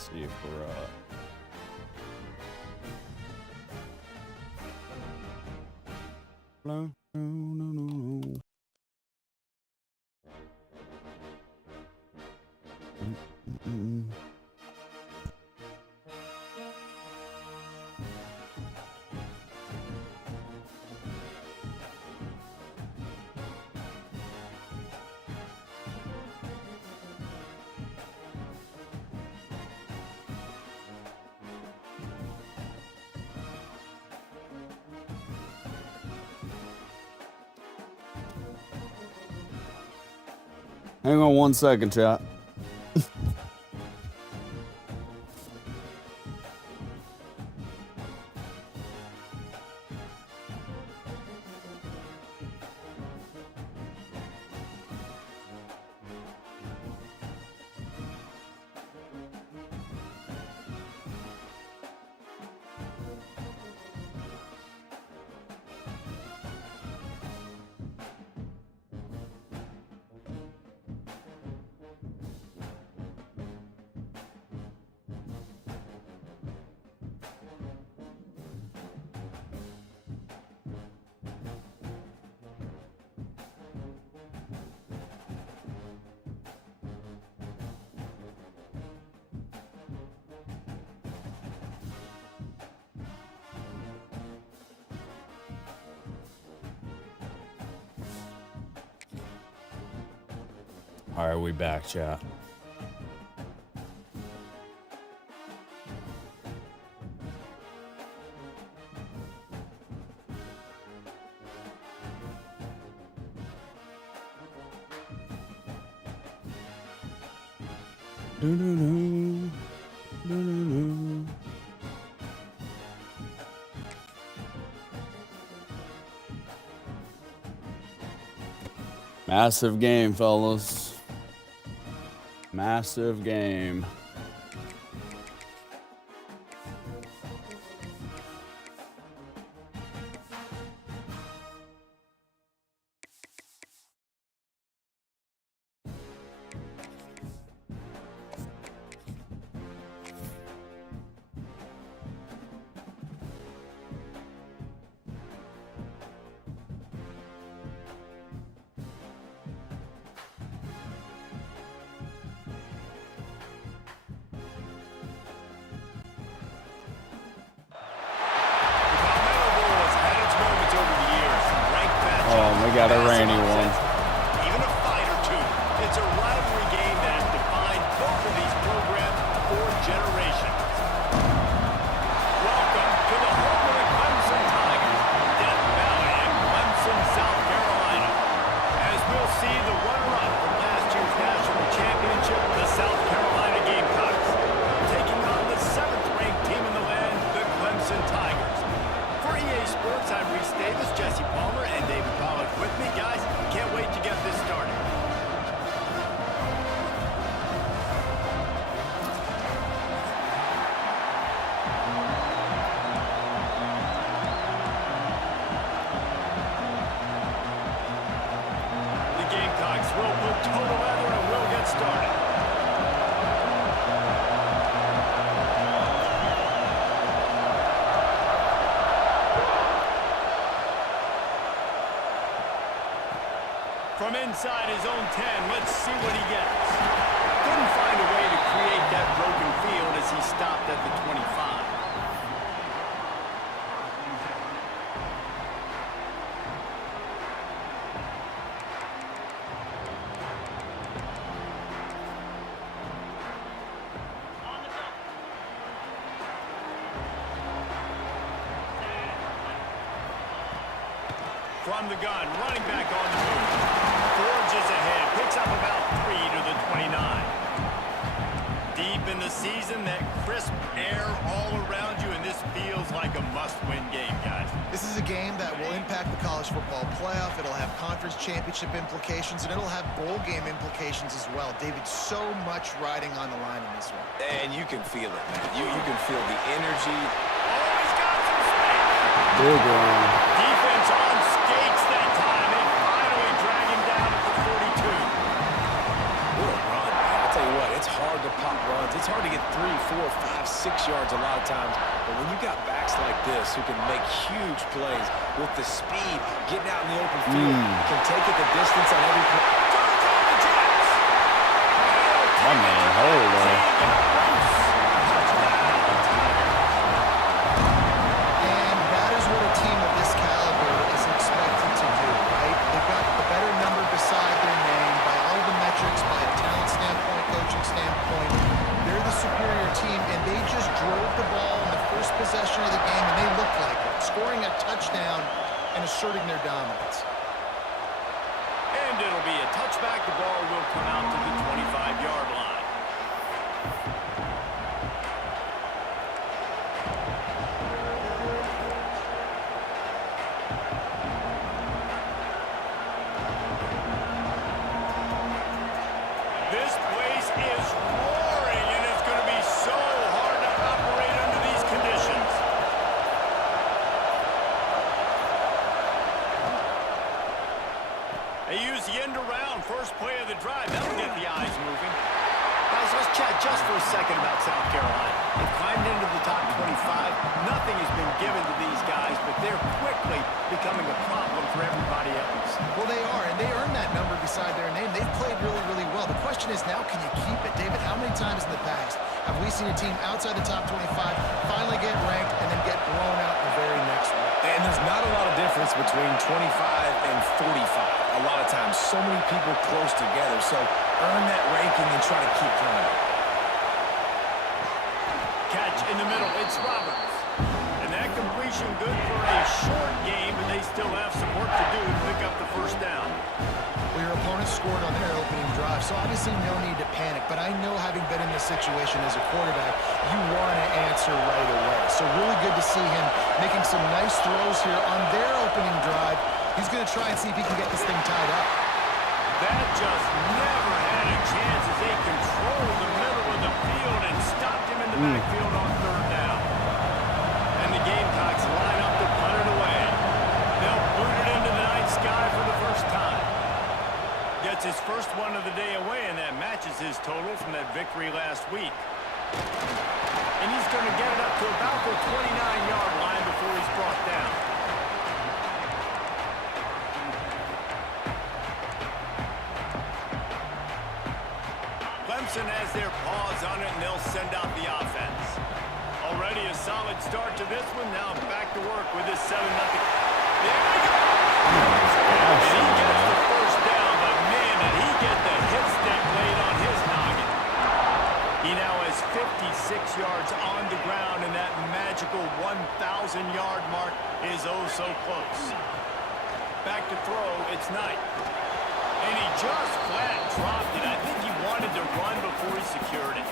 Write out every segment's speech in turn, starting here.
see if we're no. Hang on 1 second, chat. All right, we back, chat. Massive game, fellas. Massive game. We got a rainy one. Even a fight or two. It's a rivalry game that has defined both of these programs for generations. Welcome to the home of the Clemson Tigers, Death Valley in Clemson, South Carolina. As we'll see the runner-up from last year's national championship, the South Carolina Gamecocks, taking on the 7th-ranked team in the land, the Clemson Tigers. For EA Sports, I'm Reese Davis, Jesse Palmer, and David Pollock with me. Guys, can't wait to get this started. The Gamecocks will put total leather and we'll get started. From inside his own 10, let's see what he gets. Couldn't find a way to create that broken field as he stopped at the 25. From the gun, running back on the move. Forges ahead, picks up about 3 to the 29. Deep in the season, that crisp air all around you, and this feels like a must-win game, guys. This is a game that will impact the college football playoff. It'll have conference championship implications, and it'll have bowl game implications as well. David, so much riding on the line in this one. And you can feel it, man. You can feel the energy. Oh, he's got some space. Big one. Defense on skates that time. They finally drag him down at the 42. What a run, man. I'll tell you what, it's hard to pop runs. it's hard to get 3, 4, 5, 6 yards a lot of times. But when you got backs like this who can make huge plays with the speed, getting out in the open field, can take it the distance on every play. My man, hold on. And that is what a team of this caliber is expected to do, right? They've got the better number beside their name by all the metrics, by a talent standpoint, coaching standpoint. They're the superior team, and they just drove the ball in the first possession of the game, and they looked like it, scoring a touchdown and asserting their dominance. And it'll be a touchback. The ball will come out to the 25-yard line. This place is roaring, and it's going to be so hard to operate under these conditions. They use the end around, first play of the drive. That'll get the eyes moving. Guys, let's chat just for a second about South Carolina. They've climbed into the top 25. Nothing has been given to these guys, but they're quickly becoming a problem for everybody else. Well, they are, and they earned that number beside their name. They've played really, really well. The question is now, can you keep it? David, how many times in the past have we seen a team outside the top 25 finally get ranked and then get blown out in the very next one? And there's not a lot of difference between 25 and 45. A lot of times, so many people close together. So earn that ranking and try to keep climbing. Catch in the middle. It's Roberts. And that completion good for a short game, but they still have some work to do to pick up the first down. Well, your opponent scored on their opening drive, so obviously no need to panic. But I know, having been in this situation as a quarterback, you want to answer right away. So really good to see him making some nice throws here on their opening drive. He's going to try and see if he can get this thing tied up. That just never had a chance as they controlled the middle of the field and stopped him in the backfield on third down. And the Gamecocks line up to punt it away. They'll boot it into the night sky for the first time. Gets his first one of the day away, and that matches his total from that victory last week. And he's going to get it up to about the 29-yard line before he's brought down. Clemson has their paws on it, and they'll send out the offense. Already a solid start to this one. Now back to work with this 7-0. There we go! And he gets the first down, but man, did he get the hit stick laid on his noggin. He now has 56 yards on the ground, and that magical 1,000-yard mark is oh so close. Back to throw, it's Knight. And he just flat dropped it. I think he wanted to run before he secured it.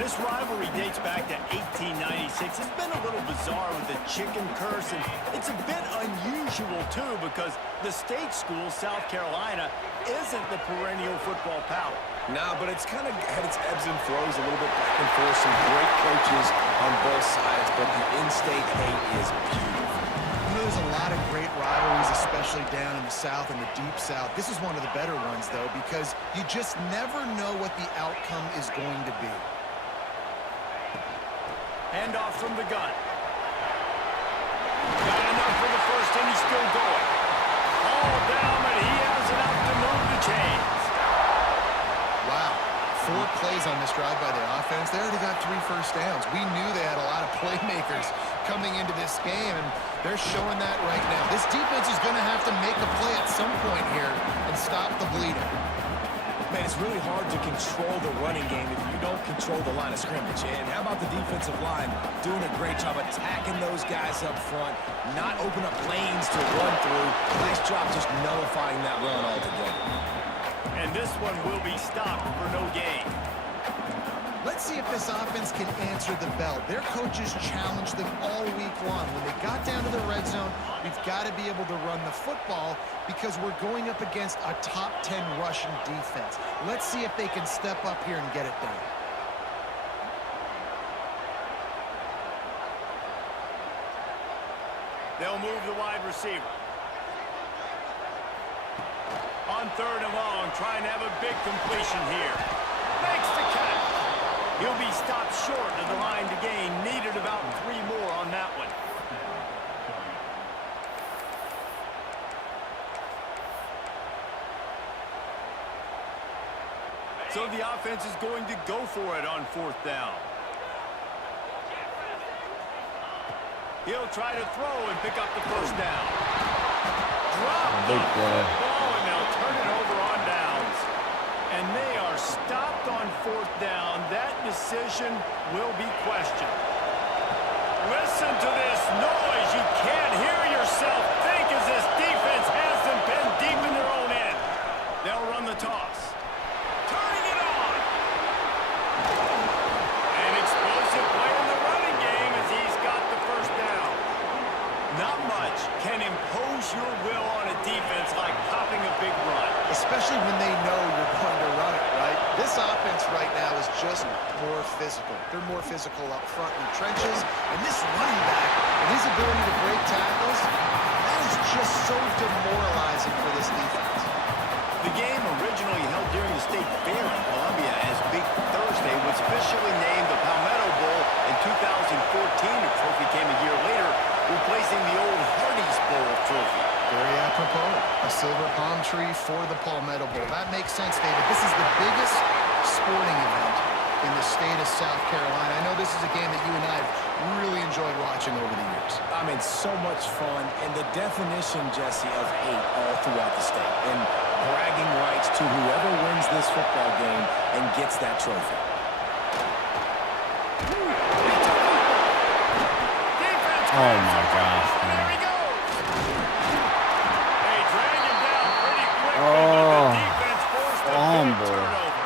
This rivalry dates back to 1896. It's been a little bizarre with the chicken curse, and it's a bit unusual, too, because the state school, South Carolina, isn't the perennial football power. Nah, but it's kind of had its ebbs and flows, a little bit back and forth. Some great coaches on both sides, but the in-state hate is beautiful. You know, there's a lot of great rivalries, especially down in the South and the Deep South. This is one of the better ones, though, because you just never know what the outcome is going to be. Handoff from the gun. Got enough for the first, and he's still going. All down, but he has enough to move the chains. Wow. 4 plays on this drive by the offense. They already got 3 first downs. We knew they had a lot of playmakers coming into this game, and they're showing that right now. This defense is going to have to make a play at some point here and stop the bleeding. Man, it's really hard to control the running game if you don't control the line of scrimmage. And how about the defensive line doing a great job attacking those guys up front, not open up lanes to run through. Nice job just nullifying that run altogether. And this one will be stopped for no gain. Let's see if this offense can answer the bell. Their coaches challenged them all week long. When they got down to the red zone, we've got to be able to run the football because we're going up against a top 10 rushing defense. Let's see if they can step up here and get it done. They'll move the wide receiver. On 3rd and long, trying to have a big completion here. Makes the catch. He'll be stopped short of the line to gain. Needed about 3 more on that one. So the offense is going to go for it on 4th down. He'll try to throw and pick up the 1st down. Drop the ball, and they'll turn it over on downs. And they are stopped on 4th down. That decision will be questioned. Listen to this noise. You can't hear yourself think as this defense has them pinned deep in their own end. They'll run the toss. Turning it on. An explosive play in the running game as he's got the 1st down. Not much can impose your will on a defense like popping a big run. Especially when they know you're going to run it, right? This offense right now is just more physical. They're more physical up front in the trenches. And this running back and his ability to break tackles, that is just so demoralizing for this defense. The game originally held during the State Fair in Columbia as Big Thursday was officially named the Palmetto Bowl in 2014. The trophy came a year later, replacing the old Hardee's Bowl trophy. Very apropos. A silver palm tree for the Palmetto Bowl. That makes sense, David. This is the biggest sporting event in the state of South Carolina. I know this is a game that you and I have really enjoyed watching over the years. I mean, so much fun, and the definition, Jesse, of hate all throughout the state. And bragging rights to whoever wins this football game and gets that trophy. Oh my gosh, man. There he goes. They drag him down pretty quickly, Oh, but the defense forced a big fumble. turnover.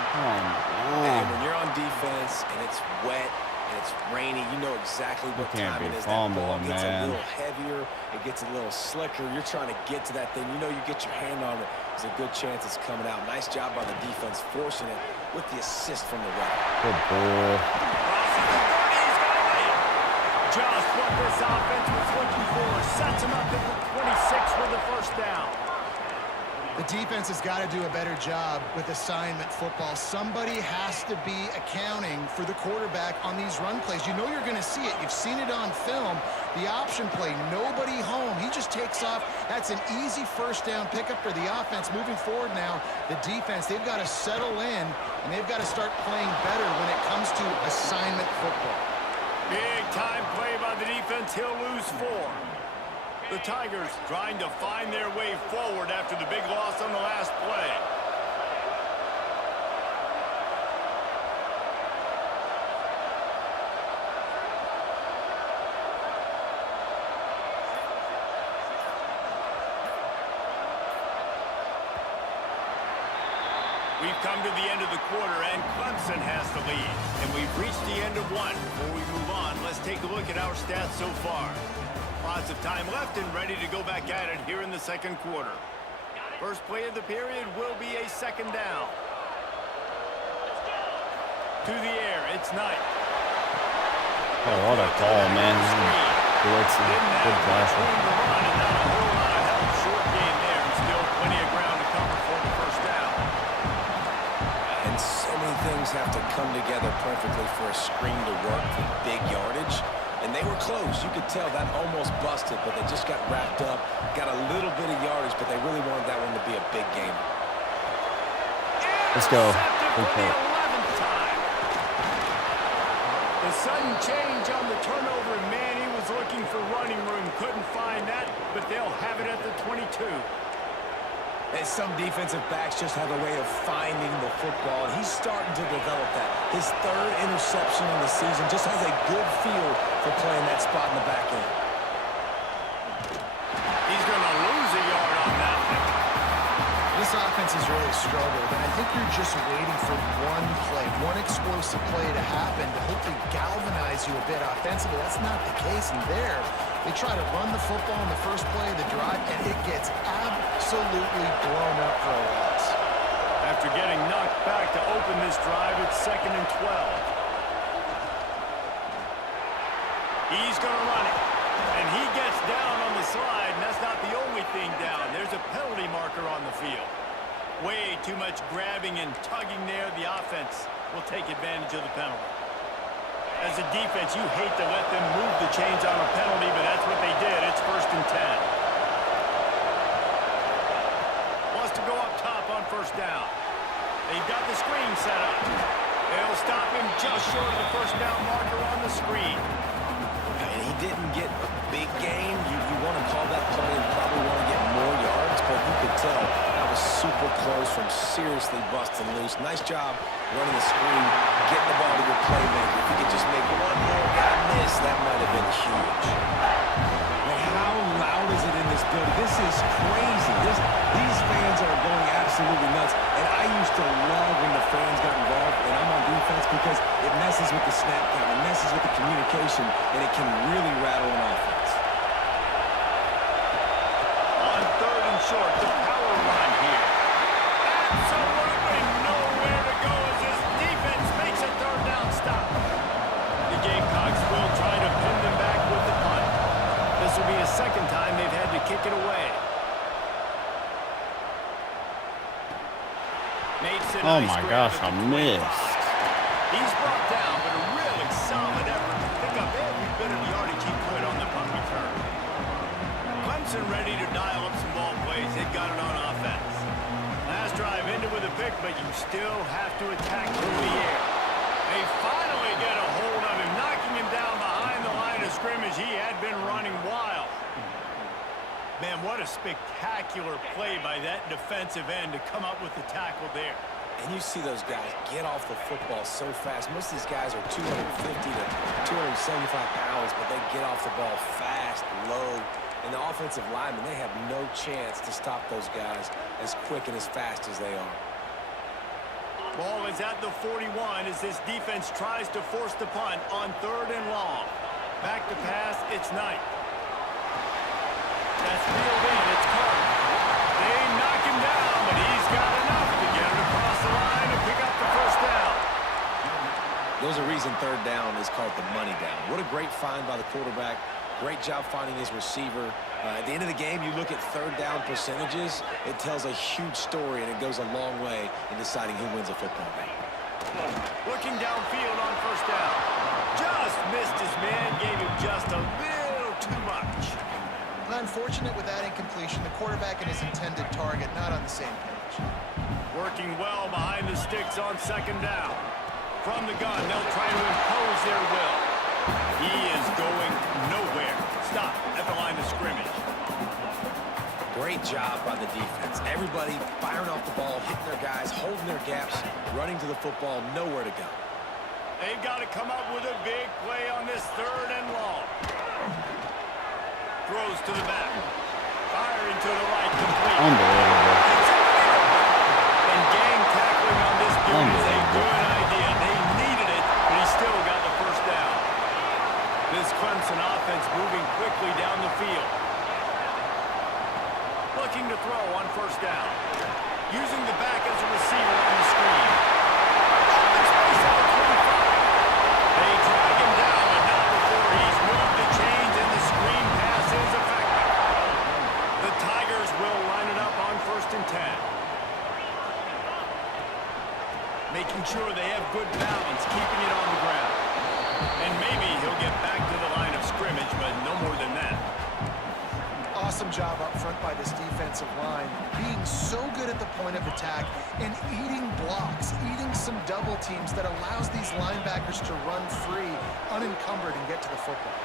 And when you're on defense and it's wet and it's rainy, you know exactly what can't time be it is. That ball fumbling, gets man. a little heavier, it gets a little slicker. You're trying to get to that thing. You know you get your hand on it. There's a good chance it's coming out. Nice job by the defense forcing it with the assist from the ref. Good ball. Crosses the 30, he's got a lead. Just what this offense was looking for. Sets him up at the 26 with the 1st down. The defense has got to do a better job with assignment football. Somebody has to be accounting for the quarterback on these run plays. You know you're going to see it. You've seen it on film. The option play, nobody home. He just takes off. That's an easy 1st down pickup for the offense. Moving forward now, the defense, they've got to settle in, and they've got to start playing better when it comes to assignment football. Big time play by the defense. He'll lose 4. The Tigers trying to find their way forward after the big loss on the last play. We've come to the end of the quarter, and Clemson has the lead. And we've reached the end of one. Before we move on, let's take a look at our stats so far. Lots of time left and ready to go back at it here in the 2nd quarter. First play of the period will be a 2nd down. To the air, it's Knight. Oh, what a call, man. Good pass. Not a whole lot of help. Short game there, and still plenty of ground to cover for the 1st down. And so many things have to come together perfectly for a screen to work for big yardage. And they were close. You could tell that almost busted, but they just got wrapped up, got a little bit of yardage, but they really wanted that one to be a big game. Let's go. Good play. 11th time. The sudden change on the turnover, and man, he was looking for running room. Couldn't find that, but they'll have it at the 22. And some defensive backs just have a way of finding the football, and he's starting to develop that. His 3rd interception in the season, just has a good feel for playing that spot in the back end. He's going to lose a yard on that one. This offense has really struggled, and I think you're just waiting for one play, one explosive play to happen to hopefully galvanize you a bit offensively. That's not the case, and there, they try to run the football in the first play of the drive, and it gets absolutely blown up for a loss. After getting knocked back to open this drive, it's 2nd and 12. He's going to run it, and he gets down on the slide, and that's not the only thing down. There's a penalty marker on the field. Way too much grabbing and tugging there. The offense will take advantage of the penalty. As a defense, you hate to let them move the chains on a penalty, but that's what they did. It's 1st and 10. Wants to go up top on 1st down. They've got the screen set up. They'll stop him just short of the 1st down marker on the screen. And he didn't get a big gain. You want to call that play and probably want to get more yards, but you could tell that was super close from seriously busting loose. Nice job running the screen, getting the ball to your playmaker. If you could just make one more guy miss, that might have been huge. Man, how loud is it in this building? This is crazy. These fans are going absolutely nuts. And I used to love when the fans got involved, and I'm on defense because it messes with the snap count, it messes with the communication, and it can really rattle an offense. On 3rd and short, the power run here. Absolutely nowhere to go as this defense makes a 3rd down stop. The Gamecocks will try to pin them back with the punt. This will be the 2nd time they've had to kick it away. Oh my gosh, I missed. He's brought down, but a really solid effort to pick up every bit of yardage he could on the punt return. Clemson ready to dial up some ball plays. They've got it on offense. Last drive ended with a pick, but you still have to attack through the air. They finally get a hold of him, knocking him down behind the line of scrimmage. He had been running wild. Man, what a spectacular play by that defensive end to come up with the tackle there. And you see those guys get off the football so fast. Most of these guys are 250 to 275 pounds, but they get off the ball fast, low. And the offensive linemen, they have no chance to stop those guys as quick and as fast as they are. Ball is at the 41 as this defense tries to force the punt on 3rd and long. Back to pass, it's Knight. That's reeled in, it's Carter. They knock him down, but he's got enough to get it across the line and pick up the 1st down. There's a reason 3rd down is called the money down. What a great find by the quarterback. Great job finding his receiver. At the end of the game, you look at 3rd down percentages. It tells a huge story, and it goes a long way in deciding who wins a football game. Looking downfield on 1st down. Just missed his man, gave him just a little too much. Unfortunate with that incompletion, the quarterback and his intended target not on the same page. Working well behind the sticks on 2nd down. From the gun, they'll try to impose their will. He is going nowhere. Stop at the line of scrimmage. Great job by the defense. Everybody firing off the ball, hitting their guys, holding their gaps, running to the football, nowhere to go. They've got to come up with a big play on this 3rd and long. Throws to the back. Firing to the right, complete. Unbelievable. And gang tackling on this dude is a good idea. They needed it, but he still got the 1st down. This Clemson offense moving quickly down the field. Looking to throw on 1st down. Using the back as a receiver on the screen. Open space on the 25. They drag him down, but not before he's moved the chains and the screen pass is effective. The Tigers will line it up on 1st and 10. Making sure they have good balance, keeping it on the ground. And maybe he'll get back to the line of scrimmage, but no more than that. Awesome job up front by this defensive line, being so good at the point of attack and eating blocks, eating some double teams that allows these linebackers to run free, unencumbered, and get to the football.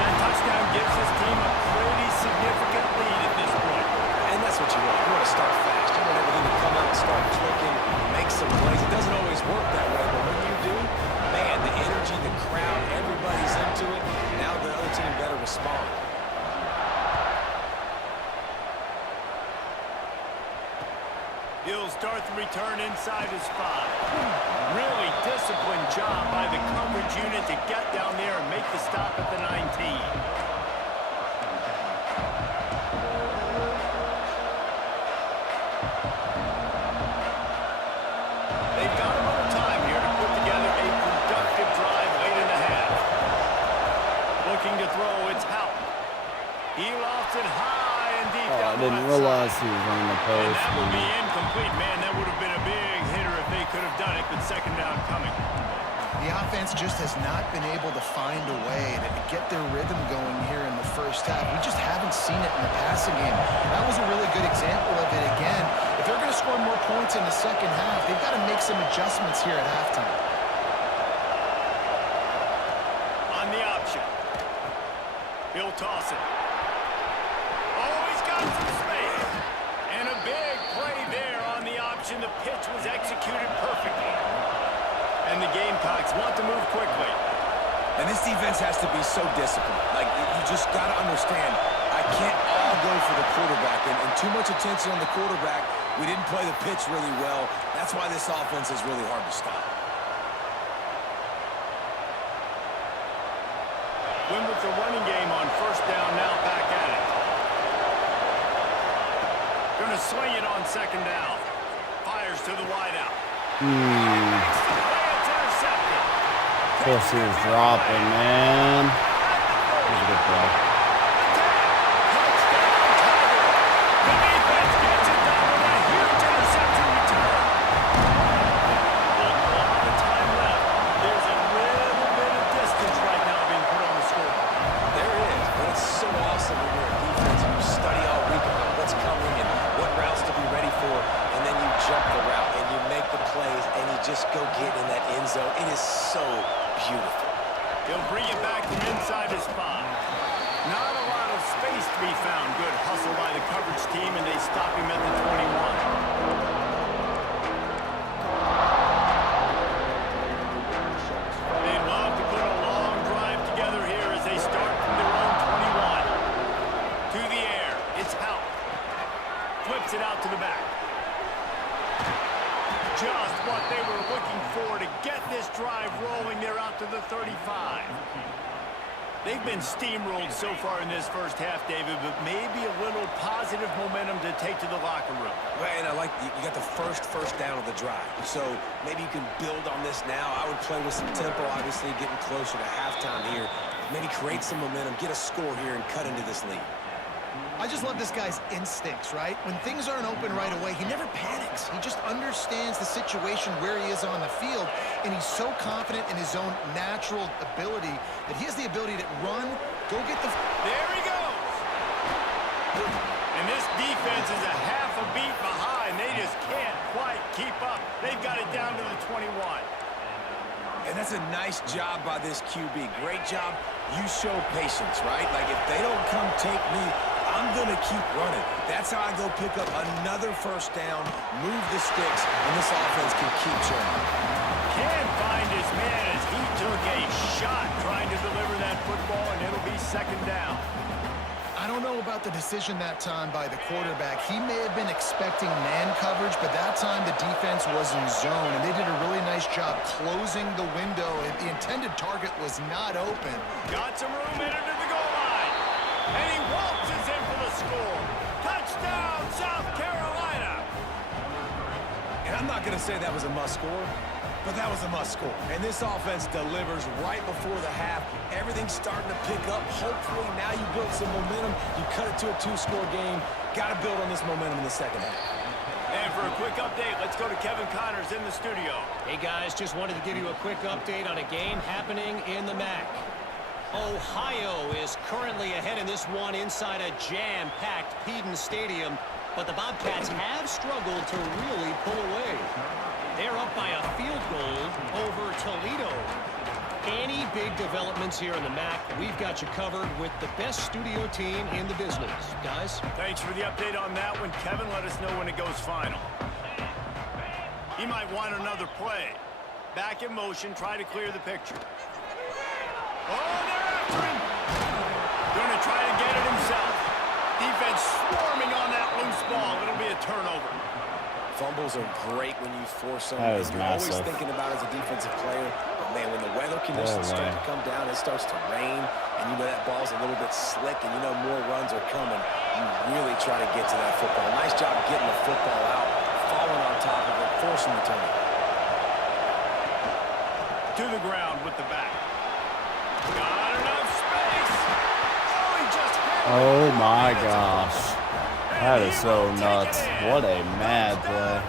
That touchdown gives his team a pretty significant lead at this point. And that's what you want. You want to start fast. You want everything to come out and start clicking, make some plays. It doesn't always work that way, but when you do, man, the energy, the crowd, everybody's into it. Now the other team better respond. He'll start the return inside his 5. Really disciplined job by the coverage unit to get down there and make the stop at the 19. They've got a little time here to put together a productive drive late in the half. Looking to throw, it's Houghton. He lofts it high and deep Oh, I down the didn't left realize side. he was on the And post. that would be Man. incomplete. Man, that would have been a big hitter if they could have done it, but second down coming. The offense just has not been able to find a way to get their rhythm going here in the first half. We just haven't seen it in the passing game. That was a really good example of it again. If they're going to score more points in the second half, they've got to make some adjustments here at halftime. On the option. He'll toss it. Oh, he's got some space. And a big play there on the option. The pitch was executed perfectly. And the Gamecocks want to move quickly. And this defense has to be so disciplined. Like, you just got to understand, I can't all go for the quarterback. And too much attention on the quarterback. We didn't play the pitch really well. That's why this offense is really hard to stop. Win with the running game on first down, now back at it. Gonna swing it on second down. Fires to the wideout. It's intercepted. Of course he was dropping, man. That was a good play. The defense gets it done with a huge interception return. With a lot of time left, there's a little bit of distance right now being put on the scoreboard. There is, but it's so awesome when you're a defense and you study all week about what's coming and what routes to be ready for, and then you jump the route and you make the plays and you just go get in that end zone. It is so beautiful. He'll bring it back from inside his spot. Not a lot of space to be found. Good hustle by the coverage team, and they stop him at the 21. They'd love to put a long drive together here as they start from their own 21. To the air. It's Hout. Flips it out to the back. Just what they were looking for to get this drive rolling. They're out to the 35. They've been steamrolled so far in this first half, David, but maybe a little positive momentum to take to the locker room. Well, and I like you got the first down of the drive. So maybe you can build on this now. I would play with some tempo, obviously getting closer to halftime here. Maybe create some momentum, get a score here, and cut into this lead. I just love this guy's instincts, right? When things aren't open right away, he never panics. He just understands the situation where he is on the field, and he's so confident in his own natural ability that he has the ability to run, go get the... There he goes! And this defense is a half a beat behind. They just can't quite keep up. They've got it down to the 21. And that's a nice job by this QB. Great job. You show patience, right? Like, if they don't come take me, I'm going to keep running. That's how I go pick up another first down, move the sticks, and this offense can keep churning. Can't find his man as he took a shot trying to deliver that football, and it'll be second down. I don't know about the decision that time by the quarterback. He may have been expecting man coverage, but that time the defense was in zone, and they did a really nice job closing the window. The intended target was not open. Got some room in into the goal line. And he waltzes in for the score. Touchdown, South Carolina. And I'm not going to say that was a must score, but that was a must score. And this offense delivers right before the half. Everything's starting to pick up. Hopefully now you build some momentum. You cut it to a two-score game. Got to build on this momentum in the second half. And for a quick update, let's go to Kevin Connors in the studio. Hey guys, just wanted to give you a quick update on a game happening in the MAC. Ohio is currently ahead in this one inside a jam-packed Peden Stadium, but the Bobcats have struggled to really pull away. They're up by a field goal over Toledo. Any big developments here in the MAC, we've got you covered with the best studio team in the business. Guys? Thanks for the update on that one, Kevin. Let us know when it goes final. He might want another play. Back in motion, try to clear the picture. Oh, they're after him. Going to try to get it himself. Defense swarming on that loose ball. It'll be a turnover. Fumbles are great when you force them. That was You're always massive. thinking about as a defensive player. But, man, when the weather conditions start to come down, it starts to rain, and you know that ball's a little bit slick, and you know more runs are coming, you really try to get to that football. Nice job getting the football out, falling on top of it, forcing the turnover. To the ground with the back. Got enough space. Oh, he just had it. Oh my gosh. That is so nuts. What a mad play.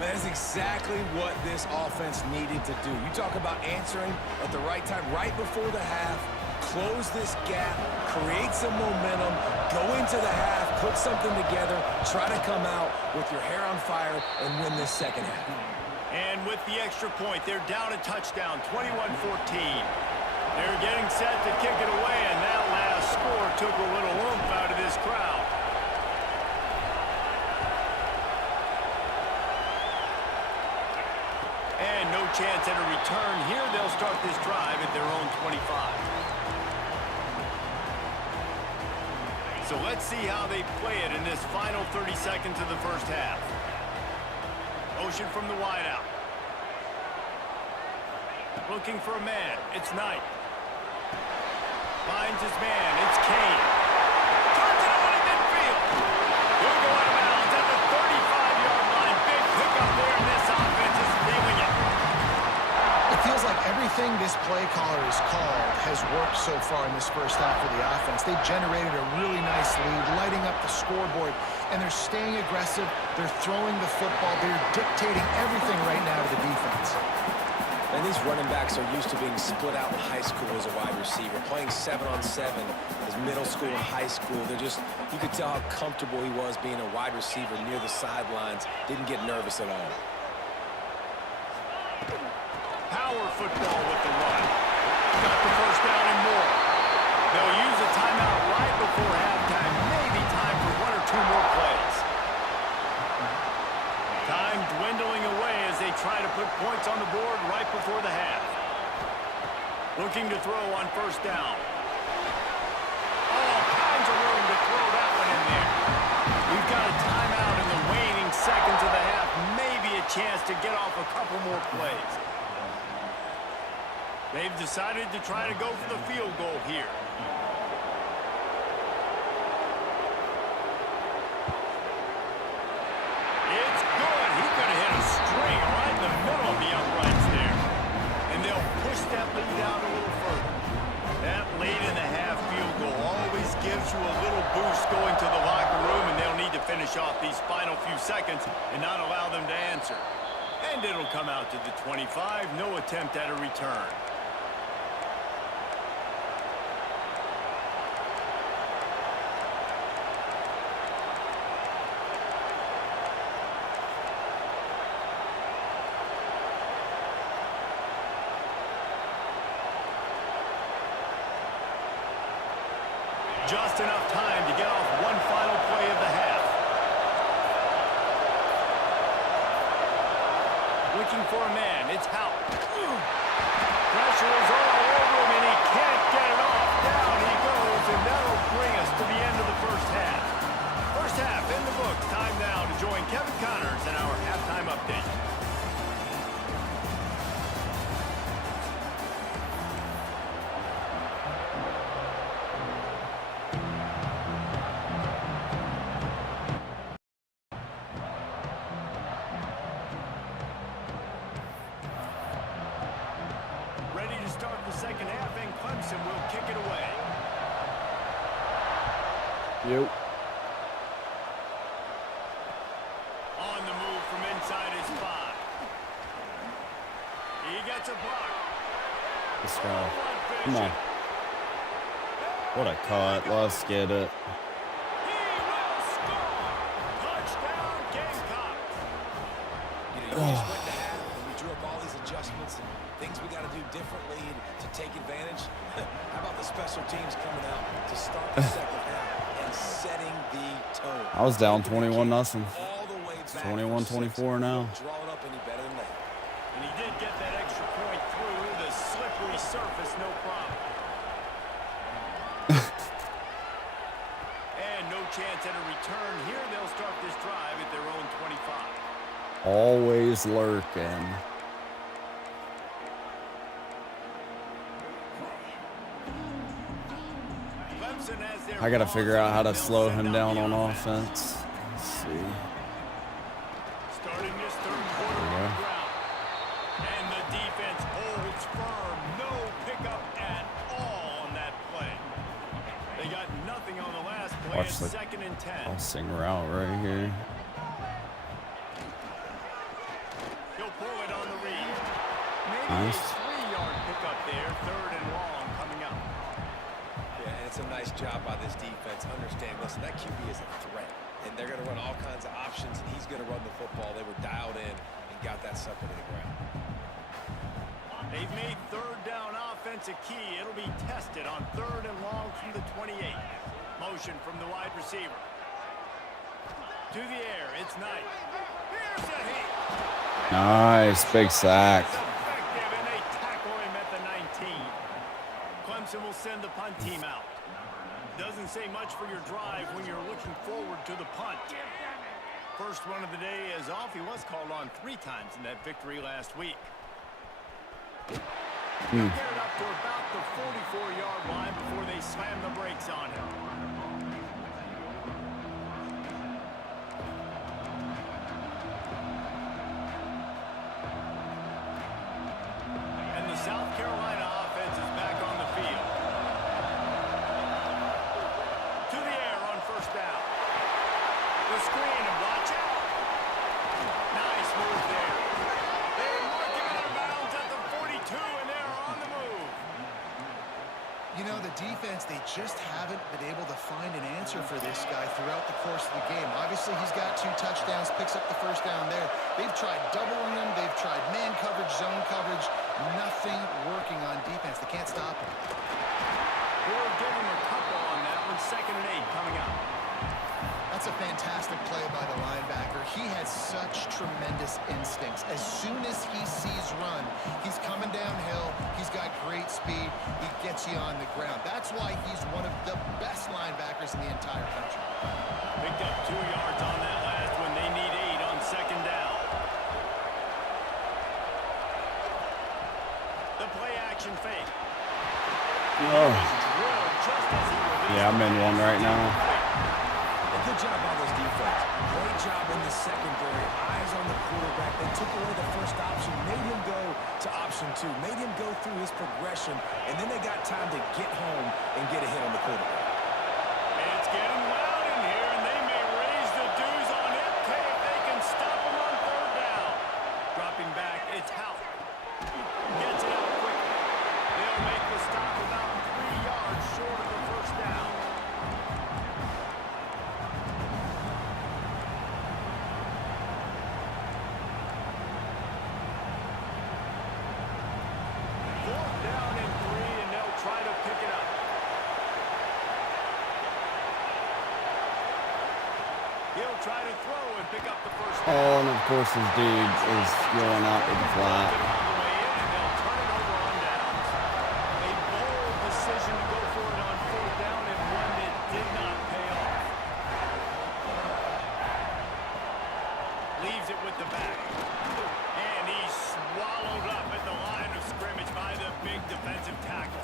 That's exactly what this offense needed to do. You talk about answering at the right time, right before the half, close this gap, create some momentum, go into the half, put something together, try to come out with your hair on fire and win this second half. And with the extra point, they're down a touchdown, 21-14. They're getting set to kick it away, and that last score took a little oomph out of this crowd. And no chance at a return here. They'll start this drive at their own 25. So let's see how they play it in this final 30 seconds of the first half. Motion from the wideout. Looking for a man. It's Knight. Finds his man. It's Kane. Turns it over to midfield. He'll go out of bounds at the 35-yard line. Big pickup there, and this offense is feeling it. It feels like everything this play caller has called has worked so far in this first half for the offense. They've generated a really nice lead, lighting up the scoreboard, and they're staying aggressive. They're throwing the football. They're dictating everything right now to the defense. And these running backs are used to being split out in high school as a wide receiver, playing 7-on-7 as middle school and high school. You could tell how comfortable he was being a wide receiver near the sidelines. Didn't get nervous at all. Power football with the run. Got the first down and more. They'll use a timeout right before halftime. Maybe time for one or two more plays. Time dwindling away as they try to put points on the board right before the half. Looking to throw on first down. All kinds of room to throw that one in there. We've got a timeout in the waning seconds of the half. Maybe a chance to get off a couple more plays. They've decided to try to go for the field goal here. It's good. He could have hit a string right in the middle of the uprights there. And they'll push that lead out a little further. That late in the half field goal always gives you a little boost going to the locker room, and they'll need to finish off these final few seconds and not allow them to answer. And it'll come out to the 25. No attempt at a return. Just enough time to get off one final play of the half. Looking for a man. It's Howe. Pressure is all over him, and he can't get it off. Down he goes, and that'll bring us to the end of the first half. First half in the books. Time now to join Kevin Connors in our halftime update. Ready to start the second half, and Clemson will kick it away. Yep. On the move from inside his 5. He gets a block. Let's go. Come on. What a cut. Let's get it. He will score. Touchdown, Gamecocks. You just went to half, and we drew up all these adjustments and things we got to do differently to take advantage. How about the special teams coming out to start the second half and setting the tone? I was down 21-0. All the way back 21-24 now. Draw it up any better than that. And he did get that extra point through the slippery surface, no problem. And no chance at a return here. They'll start this drive at their own 25. Always lurking. Clemson has their I got to figure out how to slow him down on offense. offense. Let's see. Starting this third quarter on the ground. And the defense holds firm. No pickup at all on that play. They got nothing on the last Play Watch it the 2nd and 10. crossing route right here. He'll pull it on the read. Maybe Nice. a 3-yard pickup there. 3rd and long coming up. Yeah, and it's a nice job by this defense. Understand, listen, that QB is a threat. And they're going to run all kinds of options, and he's going to run the football. They were dialed in and got that sucker to the ground. They've made 3rd down offense a key. It'll be tested on 3rd and long from the 28. Motion from the wide receiver. To the air, it's Knight. Here's a hit. Nice, big sack. It's effective, and they tackle him at the 19. Clemson will send the punt team out. Doesn't say much for your drive when you're looking forward to the punt. First one of the day is off. He was called on 3 times in that victory last week. He'll get it up to about the 44-yard line before they slam the brakes on him. And the South Carolina offense is back on the field. To the air on 1st down. The screen, and watch out. Nice move there. They mark him out of bounds at the 42, and they're on the move. You know, the defense, they just haven't been able to find an answer for this guy throughout the course of the game. Obviously, he's got 2 touchdowns, picks up the 1st down there. They've tried doubling him. They've tried man coverage, zone coverage. Nothing working on defense. They can't stop him. We'll give him a couple on that one. 2nd and 8 coming up. That's a fantastic play by the linebacker. He has such tremendous instincts. As soon as he sees run, he's coming downhill. He's got great speed. He gets you on the ground. That's why he's one of the best linebackers in the entire country. Picked up 2 yards on that last one. They need 8 on 2nd down. The play action fake. Oh. Drilled just as he released. Yeah, I'm in one right now. Good job by this defense. Great job in the secondary. Eyes on the quarterback. They took away the 1st option, made him go to option 2, made him go through his progression, and then they got time to get home and get a hit on the quarterback. It's getting loud in here, and they may raise the dues on it. Okay, if they can stop him on 3rd down. Dropping back, it's Howard. Gets it out quickly. They'll make the stop about 3 yards short of the 1st down. He'll try to throw and pick up the 1st down. Oh, and of course his dude is going out with the flat. On the way in, and they'll turn it over on downs. A bold decision to go for it on 4th down, and one that did not pay off. Leaves it with the back. And he's swallowed up at the line of scrimmage by the big defensive tackle.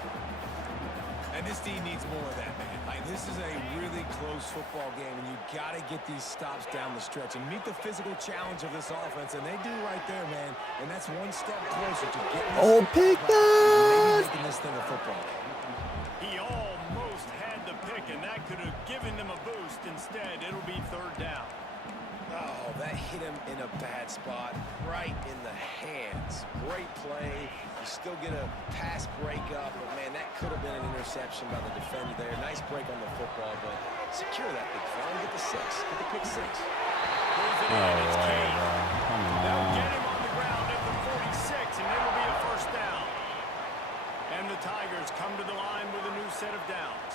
And this team needs more of that, man. Like, this is a really close football game, and you got to get these stops down the stretch and meet the physical challenge of this offense, and they do right there, man. And that's one step closer to getting this. Oh, pick that! Maybe making this thing a football. He almost had the pick, and that could have given them a boost. Instead, it'll be 3rd down. Oh, that hit him in a bad spot, right in the hands. Great play. You still get a pass breakup, but man, that could have been an interception by the defender there. Nice break on the football, but secure that big fella. Get the 6. Get the pick 6. Oh, way, bro. Come They'll on. get him on the ground at the 46, and it'll be a 1st down. And the Tigers come to the line with a new set of downs.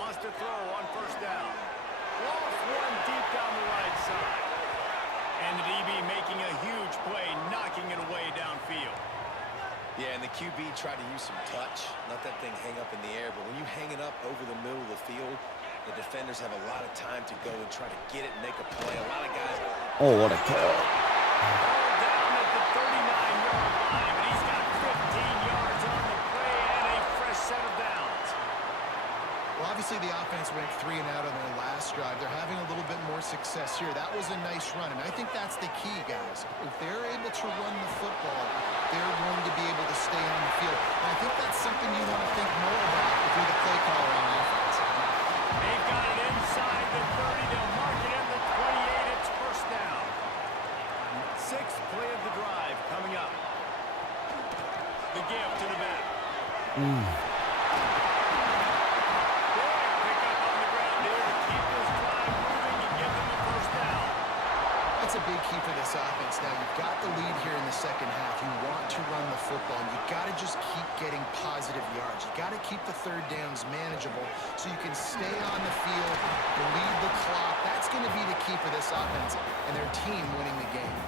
Wants to throw on 1st down. Lost one deep down the right side. And the DB making a huge play, knocking it away downfield. Yeah, and the QB tried to use some touch, let that thing hang up in the air. But when you hang it up over the middle of the field, the defenders have a lot of time to go and try to get it and make a play. A lot of guys. Oh, what a call. Down at the 39-yard line, but he's got 15 yards on the play and a fresh set of downs. Well, obviously the offense went 3 and out on their last drive. They're having a little bit more success here. That was a nice run, and I think that's the key, guys. If they're able to run the football, they're going to be able to stay on the field. And I think that's something you want to think more about Pick up on the ground here to keep this drive moving and give them a first down. That's a big key for this offense. Now, you've got the lead here in the second half. You want to run the football. You got to just keep getting positive yards. You got to keep the third downs manageable so you can stay on the field, lead the clock. That's going to be the key for this offense and their team winning the game.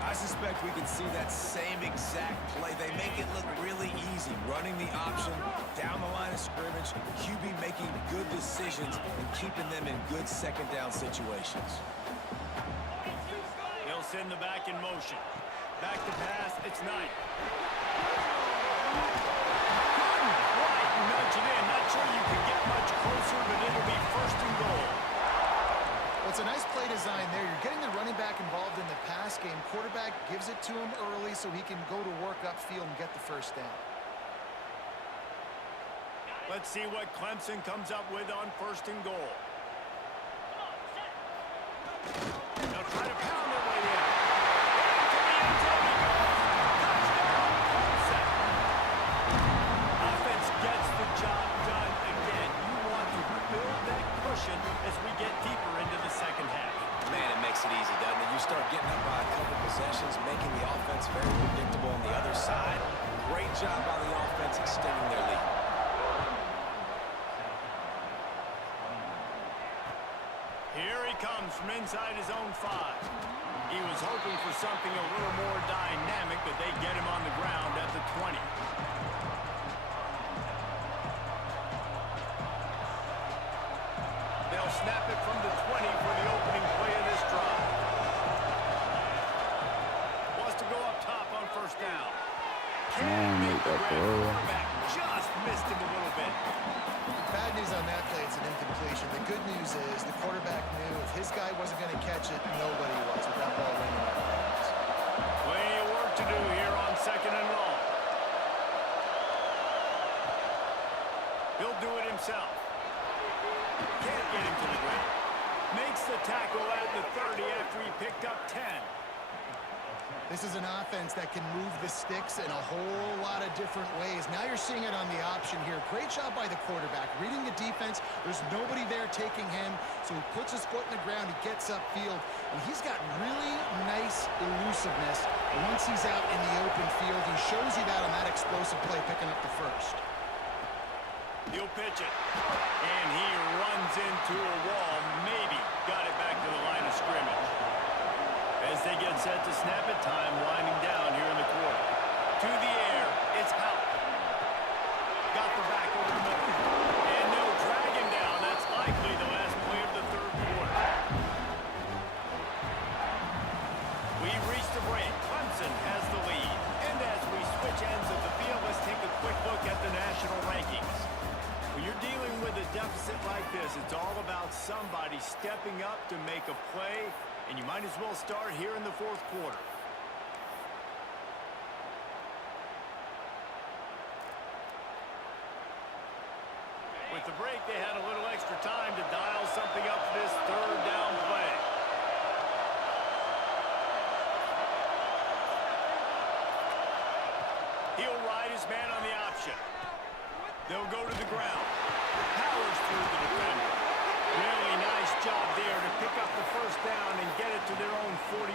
I suspect we can see that same exact play. They make it look really easy, running the option down the line of scrimmage, QB making good decisions and keeping them in good second down situations. They'll send the back in motion. Back to pass, it's Knight. Right, nudge it in. Not sure you can get much closer, but it'll be first and goal. Well, it's a nice play design there. You're getting the running back involved in the pass game. Quarterback gives it to him early so he can go to work upfield and get the first down. Let's see what Clemson comes up with on first and goal. They'll try to pound their way in. Into the end zone he goes. Touchdown, Clemson. Offense gets the job done again. You want to build that cushion as we get deeper into the second half. Man, it makes it easy, doesn't it? You start getting up by a couple possessions, making the offense very predictable on the other side. Great job by the offense extending their lead. Here he comes from inside his own 5. He was hoping for something a little more dynamic, but they get him on the ground at the 20. They'll snap it from the 20 for the opening play of this drive. Wants to go up top on first down. Can't make the grab. Quarterback just missed him a little bit. Bad news on that play, it's an incompletion. The good news is the quarterback knew if his guy wasn't going to catch it, nobody was with that ball landing on the hands. Plenty of work to do here on second and long. He'll do it himself. Can't get him to the ground. Makes the tackle at the 30 after he picked up 10. This is an offense that can move the sticks in a whole lot of different ways. Now you're seeing it on the option here. Great job by the quarterback. Reading the defense, there's nobody there taking him, so he puts his foot in the ground, he gets upfield, and he's got really nice elusiveness. Once he's out in the open field, he shows you that on that explosive play, picking up the first. He'll pitch it, and he runs into a wall. Maybe got it back to the line of scrimmage. As they get set to snap it, time winding down here in the quarter. To the air, it's out. Got the back over the middle. And they'll drag him down. That's likely the last play of the third quarter. We've reached the break. Clemson has the lead. And as we switch ends of the field, let's take a quick look at the national rankings. When you're dealing with a deficit like this, it's all about somebody stepping up to make a play, and you might as well start here in the fourth quarter. With the break, they had a little extra time to dial something up for this third down play. He'll ride his man on the option. They'll go to the ground. Powers through the defender. Really nice job there to pick up the first down and get it to their own 41.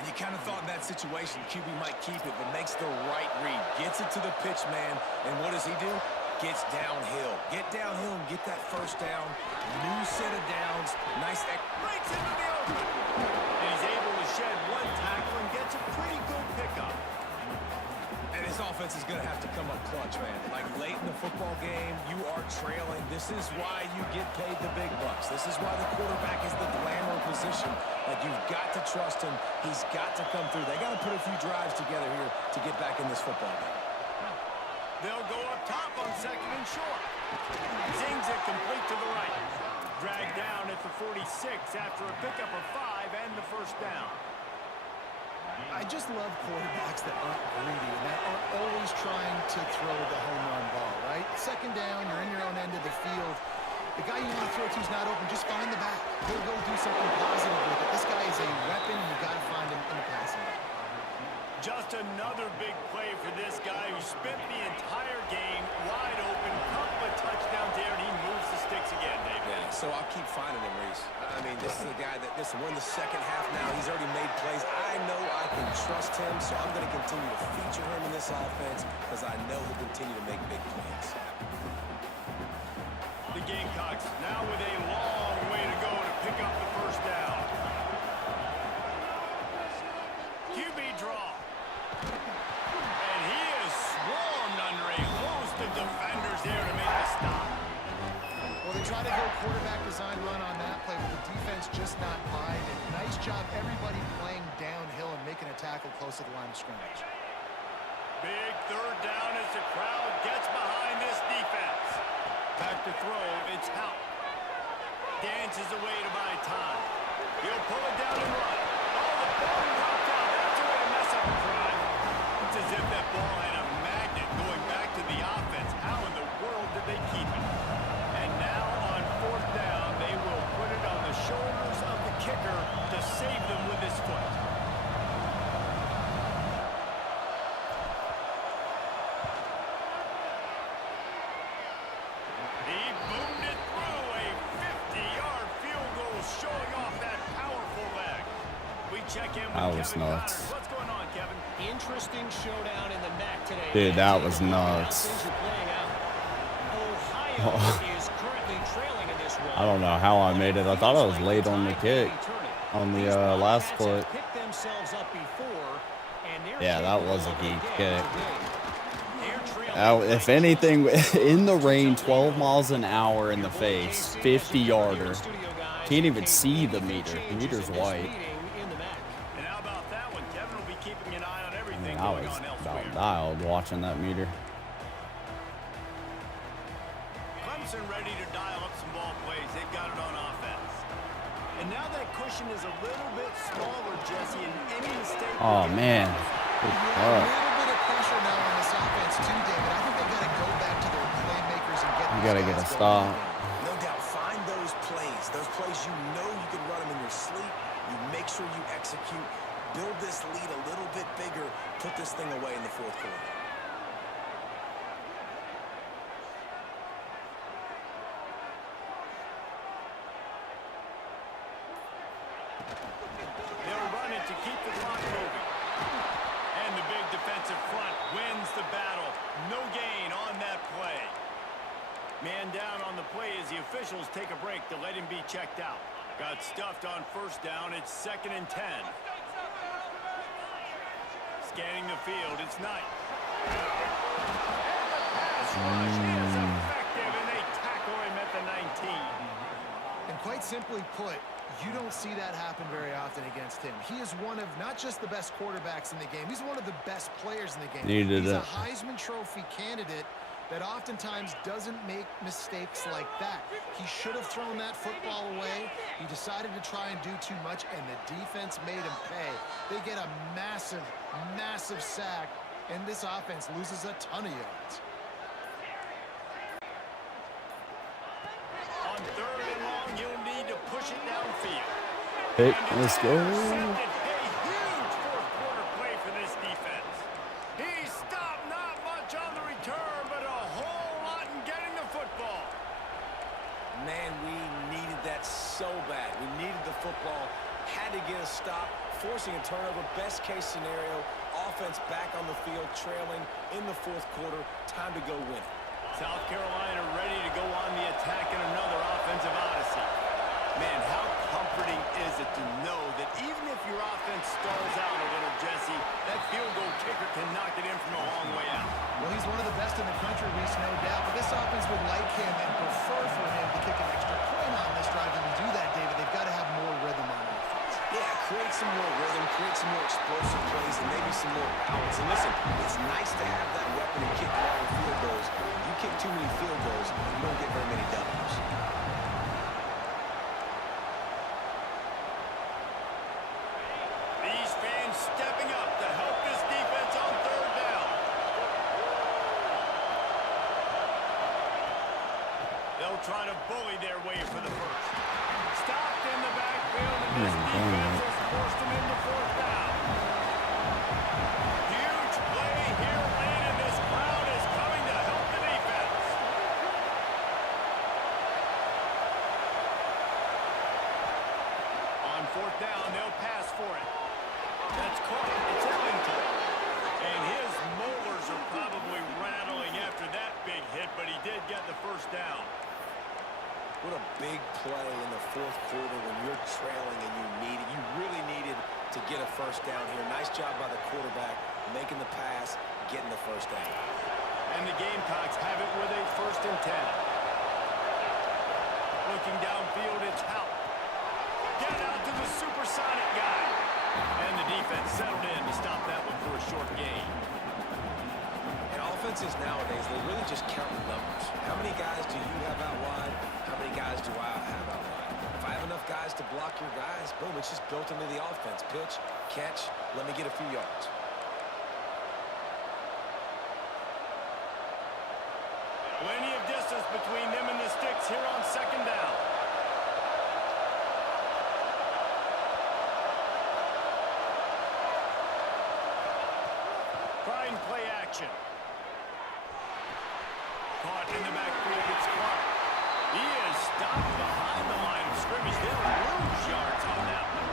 And you kind of thought in that situation QB might keep it, but makes the right read. Gets it to the pitch man, and what does he do? Gets downhill. Get downhill and get that first down. New set of downs. Nice. Breaks into the open. And he's able to shed one tackle and gets a pretty good pickup. And his offense is going to have to come up clutch, man. Like late in the football game, you are trailing. This is why you get paid the big bucks. This is why the quarterback is the glamour position. Like, you've got to trust him. He's got to come through. They got to put a few drives together here to get back in this football game. They'll go up top on second and short. Zings it complete to the right. Dragged down at the 46 after a pickup of 5 and the first down. I just love quarterbacks that aren't greedy and that aren't always trying to throw the home run ball, right? Second down, you're in your own end of the field. The guy you want to throw to is not open. Just find the back. He'll go do something positive with it. This guy is a weapon. You've got to find him in the passing game. Just another big play for this guy who spent the So I'll keep finding him, Reese. I mean, this is a guy that, listen, we're in the second half now. He's already made plays. I know I can trust him, so I'm going to continue to feature him in this offense because I know he'll continue to make big plays. The Gamecocks now with a long way to go to pick up the first down. QB draw. And he is swarmed under a host of defenders there to make the stop. Well, they try to go quarterback design run on that play, but the defense just not buying it. Nice job, everybody playing downhill and making a tackle close to the line of scrimmage. Big third down as the crowd gets behind this defense. Back to throw, it's Hout. Dances away to buy time. He'll pull it down and run. Oh, the ball dropped out. That's a way to mess up a drive. It's as if that ball had a magnet going back to the offense. How in the world did they keep it? And now on fourth down, they will put it on the shoulders of the kicker to save them with his foot. He boomed it through a 50-yard field goal, showing off that powerful leg. We check in with That was Kevin nuts. Connors. What's going on, Kevin? Interesting showdown in the MAC today. Dude, that was How nuts. things are playing out. Ohio is currently trailing in this one. I don't know how I made it. I thought I was late on the kick. On the last foot. Yeah, that was a geek kick. If anything, in the rain, 12 miles an hour in the face, 50-yarder. Can't even see the meter. The meter's white. And how about that one? Kevin will be keeping an eye on I everything mean, I going was on about elsewhere. dialed watching that meter. Clemson ready to dial up some ball plays. They've got it on offense. And now that cushion is a little bit smaller, Jesse, and any mistake... Oh, man. Good Yeah, a luck. little bit of pressure now on this offense too, David. I think they got to go back to their playmakers and get You these got to get a guys stop. going. No doubt, find those plays you know you can run them in your sleep. You make sure you execute, build this lead a little bit bigger, put this thing away in the fourth quarter. They'll run it to keep the clock moving. And the big defensive front wins the battle. No gain on that play. Man down on the play as the officials take a break to let him be checked out. Got stuffed on first down. It's 2nd and 10. Scanning the field. It's Knight. Pass rush is effective, and they tackle him at the 19. And quite simply put, you don't see that happen very often against him. He is one of not just the best quarterbacks in the game, he's one of the best players in the game. Needed he's it. a Heisman Trophy candidate that oftentimes doesn't make mistakes like that. He should have thrown that football away. He decided to try and do too much, and the defense made him pay. They get a massive, massive sack, and this offense loses a ton of yards. On 3rd and long, you'll need to push it downfield. Hey, let's go. Intercepted. A huge fourth-quarter play for this defense. He stopped not much on the return, but a whole lot in getting the football. Man, we needed that so bad. We needed the football, had to get a stop, forcing a turnover. Best case scenario, offense back on the field, trailing in the fourth quarter. Time to go win it. South Carolina ready to go on the attack in another offensive odyssey. Man, how comforting is it to know that even if your offense stalls out a little, Jesse, that field goal kicker can knock it in from a long way out. Well, he's one of the best in the country, Reese, no doubt. But this offense would like him and prefer for him to kick an extra point on this drive. And to do that, David, they've got to have more rhythm on offense. Yeah, create some more rhythm, create some more explosive plays, and maybe some more balance. And listen, it's nice to have that weapon and kick long field goals. You kick too many field goals, you don't get very many W's. These fans stepping up to help this defense on 3rd down. They'll try to bully their way for the first. Stopped in the backfield, and this defense has forced them into 4th down. Huge play here late, and this crowd is coming to help the defense. down. They'll pass for it. That's caught. It's Ellington. And his molars are probably rattling after that big hit, but he did get the first down. What a big play in the fourth quarter when you're trailing and you really needed to get a first down here. Nice job by the quarterback, making the pass, getting the first down. And the Gamecocks have it with a 1st and 10. Looking downfield, it's Hout. Get out to the supersonic guy. And the defense settled in to stop that one for a short gain. And offenses nowadays, they really just count numbers. How many guys do you have out wide? How many guys do I have out wide? If I have enough guys to block your guys, boom, it's just built into the offense. Pitch, catch, let me get a few yards. Plenty of distance between them and the sticks here on 2nd down. Trying play action. Caught in the backfield, it's Clark. He is stopped behind the line of scrimmage. They'll lose yards on that one.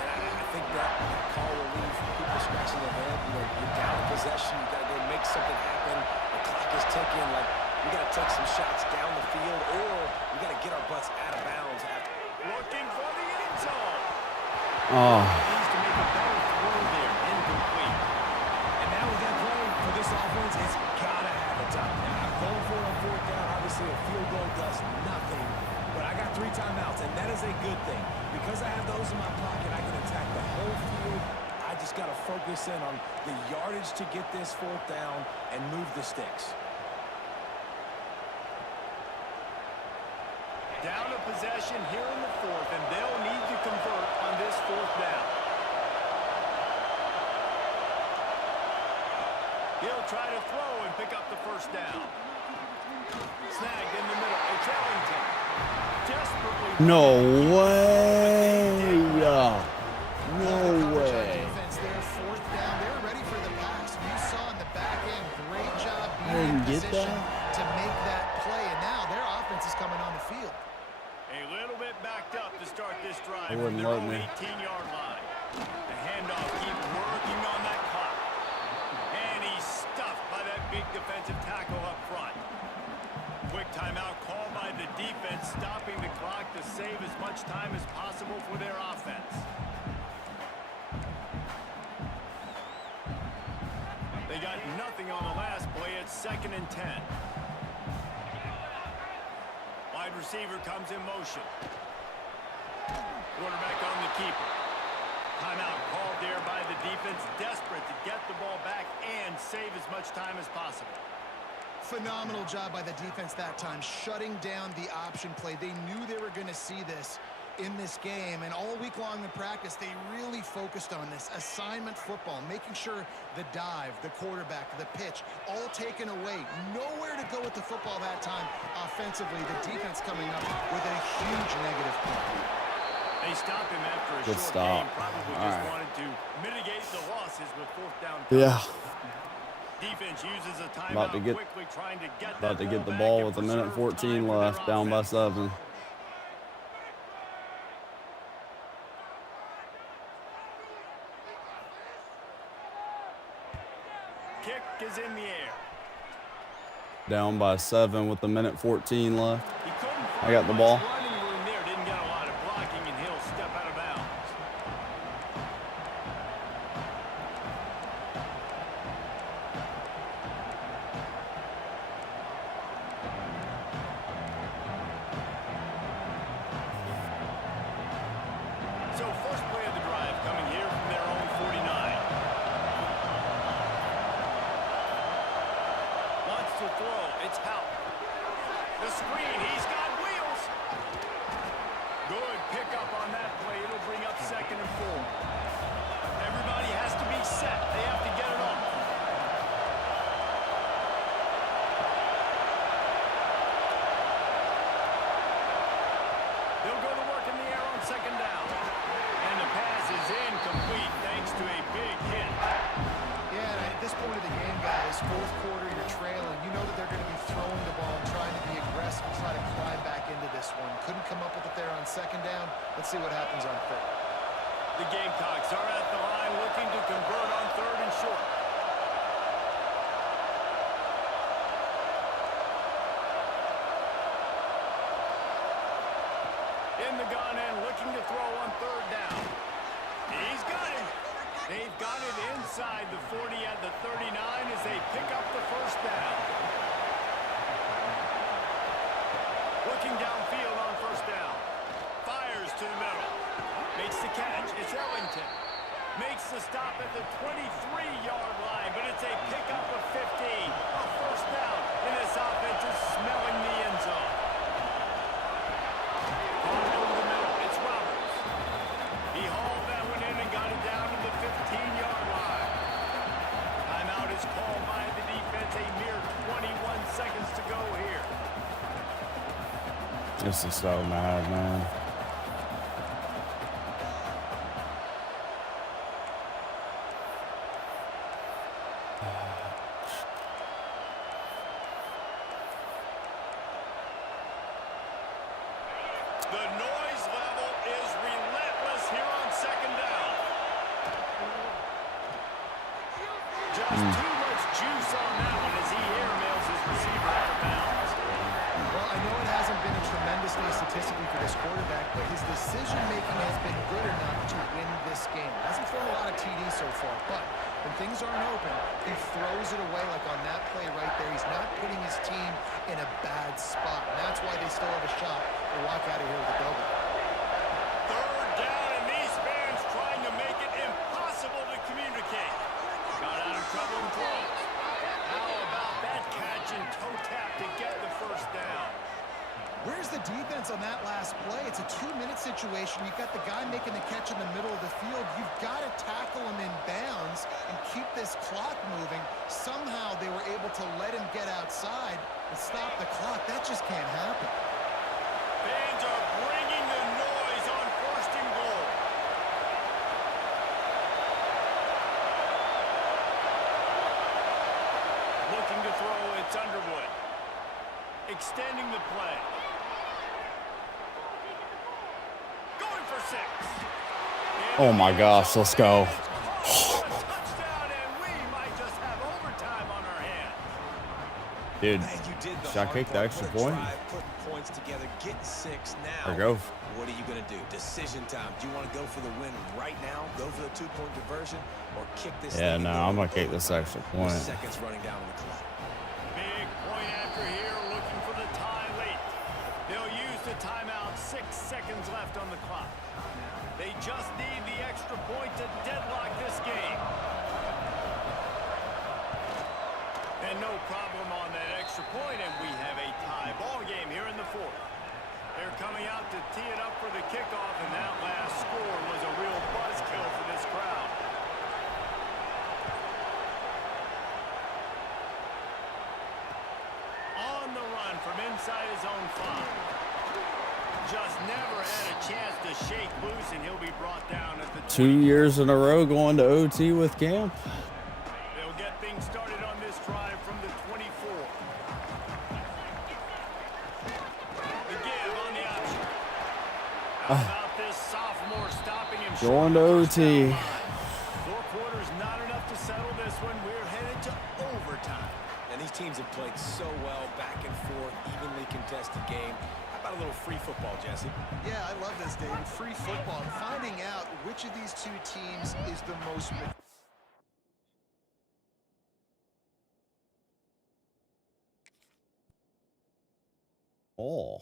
And I think that call will leave people scratching their head. You know, you're down in possession. You got to go make something happen. The clock is ticking. Like, we got to take some shots down the field, or we got to get our butts out of bounds. Looking for the end zone. Oh. Needs to make a better throw there. Incomplete. And now with that play for this offense, it's got to have a time. Now, I'm going for it on 4th down. Obviously, a field goal does nothing. But I got 3 timeouts, and that is a good thing. Because I have those in my pocket, I can attack the whole field. I just got to focus in on the yardage to get this 4th down and move the sticks. Down a possession here in the 4th, and they'll need to convert on this 4th down. He'll try to throw and pick up the first down. Snagged in the middle. It's Ellington. Desperately. No way. No way. Defense there, 4th down. They were ready for the pass. You saw in the back end, great job I being in didn't get position that. to make that play. And now their offense is coming on the field. A little bit backed up to start this drive. They wouldn't from their let own me. 18-yard line. The handoff keeps working on that clock. And he's stuffed by that big defensive tackle up front. Quick timeout called by the defense, stopping the clock to save as much time as possible for their offense. They got nothing on the last play. It's 2nd and 10. Wide receiver comes in motion. Quarterback on the keeper. Timeout called there by the defense, desperate to get the ball back and save as much time as possible. Phenomenal job by the defense that time, shutting down the option play. They knew they were going to see this in this game, and all week long in practice, they really focused on this assignment football, making sure the dive, the quarterback, the pitch, all taken away. Nowhere to go with the football that time offensively. The defense coming up with a huge negative point. They stopped him after a Good short stop. game. Probably All just right. wanted to mitigate the losses with 4th down. Yeah. Defense uses a timeout About to get- quickly, trying to get About to get the back ball and with a minute preserve 14 time for their left, down by offense. 7. Kick is in the air. Down by 7 with a minute 14 left. He couldn't I got the find ball. much running room there. Didn't get a lot of blocking, and he'll step out of bounds. So first play of the drive coming here from their own 49. Wants to throw. It's Hout. The screen. He's got wheels. Good pickup on that play. It'll bring up 2nd and 4. Everybody has to be set. They have to get it off. They'll go to work in the air on 2nd down. And the pass is incomplete thanks to a big hit. Yeah, and at this point of the game, guys, guys, fourth quarter, you're trailing. You know that they're going to be throwing the ball and trying to be aggressive and try to climb back into this one. Couldn't come up with it there on second down. Let's see what happens on third. The Gamecocks are at the line looking to convert on third and short. In the gun and looking to throw on third down. He's got it. They've got it inside the 40 at the 39 as they pick up the first down. Looking downfield on first down. Fires to the middle. Makes the catch. It's Ellington. Makes the stop at the 23-yard line, but it's a pickup of 15. A first down, and this offense is smelling the end zone. On over the middle, it's Roberts. He hauled that one in and got it down to the 15-yard line. Timeout is called by the defense. A mere 21 seconds to go here. This is so mad, man. The noise level is relentless here on second down. Just too much juice on that one as he airmails his receiver out of bounds. Well, I know it hasn't been a tremendous day statistically for this quarterback, but his decision-making has been good enough to win this game. Hasn't thrown a lot of TDs so far, but when things aren't open, he throws it away like on that play right there. He's not putting his team in a bad spot, and that's why they still have a shot to walk out of here with a double. Third down, and these fans trying to make it impossible to communicate. Got out of trouble and throws. How about that catch and toe tap to get the first down? Where's the defense on that last play? It's a 2-minute situation. You've got the guy making the catch in the middle of the field. You've got to tackle him in bounds and keep this clock moving. Somehow they were able to let him get outside and stop the clock. That just can't happen. Fans are bringing the noise on first and goal. Looking to throw, it's Underwood. Extending the play. Going for 6. Oh my gosh, let's go. Touchdown, and we might just have overtime on our hands. Dude, Man, you did the should I hard kick the part. extra Put a point? drive, putting points together, getting 6 now. There you go. What are you going to do? Decision time. Do you want to go for the win right now, go for the 2-point conversion, or kick this Yeah, thing? no, I'm going to kick this extra point. Seconds running down on the clock. Big point after here, looking for the tie late. They'll use the timeout, 6 seconds left on the clock. They just need the extra point to deadlock this game. And no problem on that extra point, and we have a tie ball game here in the fourth. They're coming out to tee it up for the kickoff, and that last score was a real buzzkill for this crowd. On the run from inside his own 5. Just never had a chance to shake loose, and he'll be brought down at the 2 years in a row going to OT with Camp. They'll get things started on this drive from the 24. The give on the option. How about this sophomore stopping him short Going to of the first OT. down line? 4 quarters not enough to settle this one. We're headed to overtime. And these teams have played so well, back and forth, evenly contested game. How about a little free football, Jesse? Yeah, I love this, David. Free football. Finding out which of these two teams is the most... Oh.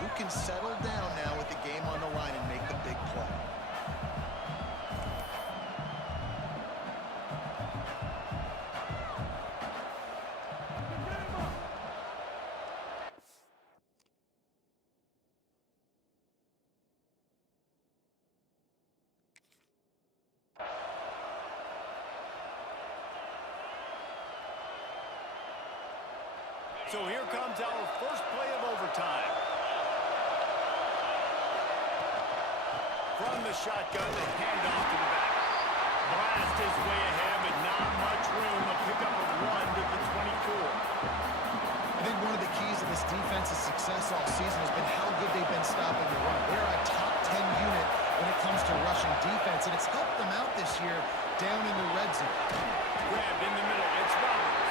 Who can settle down now with the game on the line and make the big play? so here comes our first play of overtime. From the shotgun, the handoff to the back. Blast his way ahead, but not much room. A pickup of 1 to the 24. I think one of the keys of this defense's success all season has been how good they've been stopping the run. They're a top 10 unit when it comes to rushing defense, and it's helped them out this year down in the red zone. Grabbed in the middle, it's Roberts.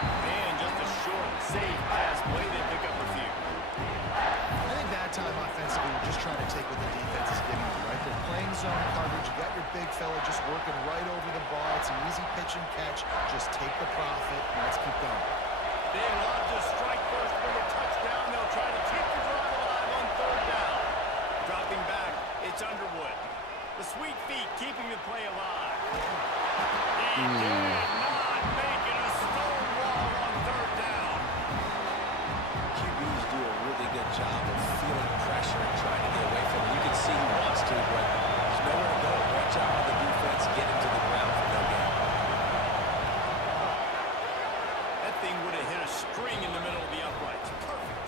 And just a short, safe pass play, they pick up a few. I think that time offensively, we're just trying to take what the defense is giving you, right? They're playing zone coverage. You got your big fella just working right over the ball. It's an easy pitch and catch. Just take the profit, and let's keep going. They love to strike first for the touchdown. They'll try to keep the drive alive on 3rd down. Dropping back, it's Underwood. The sweet feet keeping the play alive. He did not make it a stone wall on 3rd down. QBs do a really good job of feeling pressure and trying to get away from it. You can see he wants to, but there's nowhere to go. Great job on the defense, get him to the ground for no gain. That thing would have hit a string in the middle of the uprights. Perfect.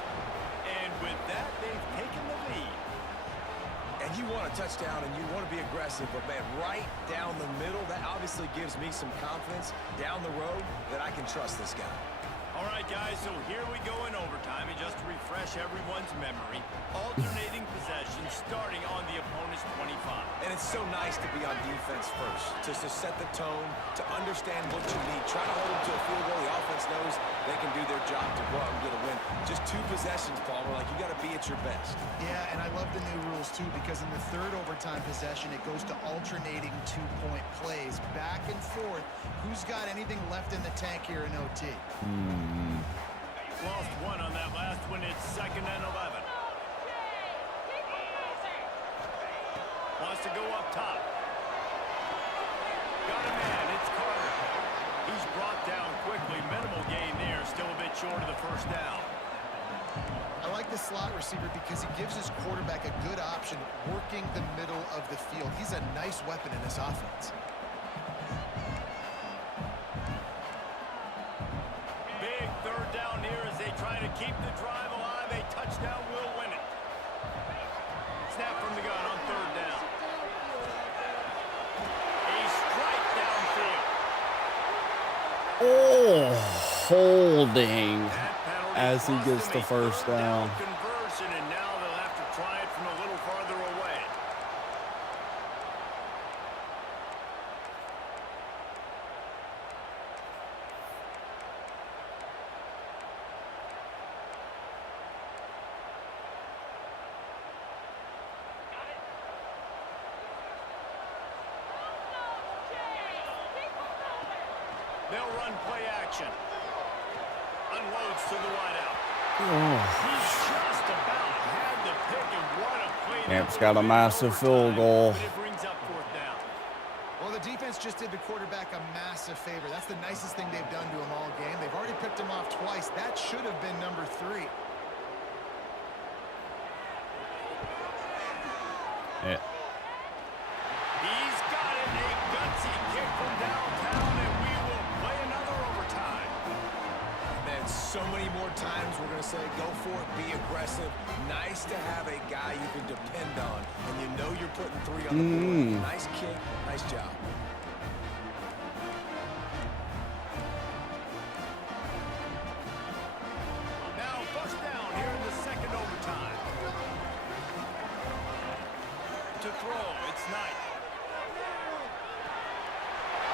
And with that, they've taken the lead. And you want a touchdown and you want to be aggressive, but man, right down the middle, that obviously gives me some confidence down the road that I can trust this guy. All right, guys, so here we go in overtime. And just to refresh everyone's memory, alternating possession starting on the opponent's 25. And it's so nice to be on defense first, just to set the tone, to understand what you need. Try to hold them to a field goal. The offense knows they can do their job to go out and get a win. Just 2 possessions, Paul. Like, you got to be at your best. Yeah, and I love the new rules, too, because in the 3rd overtime possession, it goes to alternating 2-point plays, back and forth. Who's got anything left in the tank here in OT? Lost 1 on that last one. It's 2nd and 11. Wants to go up top. Got a man. It's Carter. He's brought down quickly. Minimal gain there. Still a bit short of the 1st down. I like the slot receiver because he gives his quarterback a good option working the middle of the field. He's a nice weapon in this offense. Big 3rd down here as they try to keep the drive alive. A touchdown will win it. Snap from the gun on 3rd down. A strike downfield. Oh, holding as he gets the 1st down. Conversion, and now they'll have to try it from a little farther away. They'll run play action. Unloads to the wideout. He's just about had the pick, and what a play. Camp's got a massive field goal. It brings up 4th down. Well, the defense just did the quarterback a massive favor. That's the nicest thing they've done to him all game. They've already picked him off twice. That should have been number 3. Yeah. He's got it. A gutsy kick from downtown, and we will play another overtime. Man, so many more times we're going to say, go for it, be aggressive. Nice to have a guy you can depend on, and you know you're putting 3 on the board. Nice kick, nice job. Now 1st down here in the 2nd overtime. To throw, it's Knight.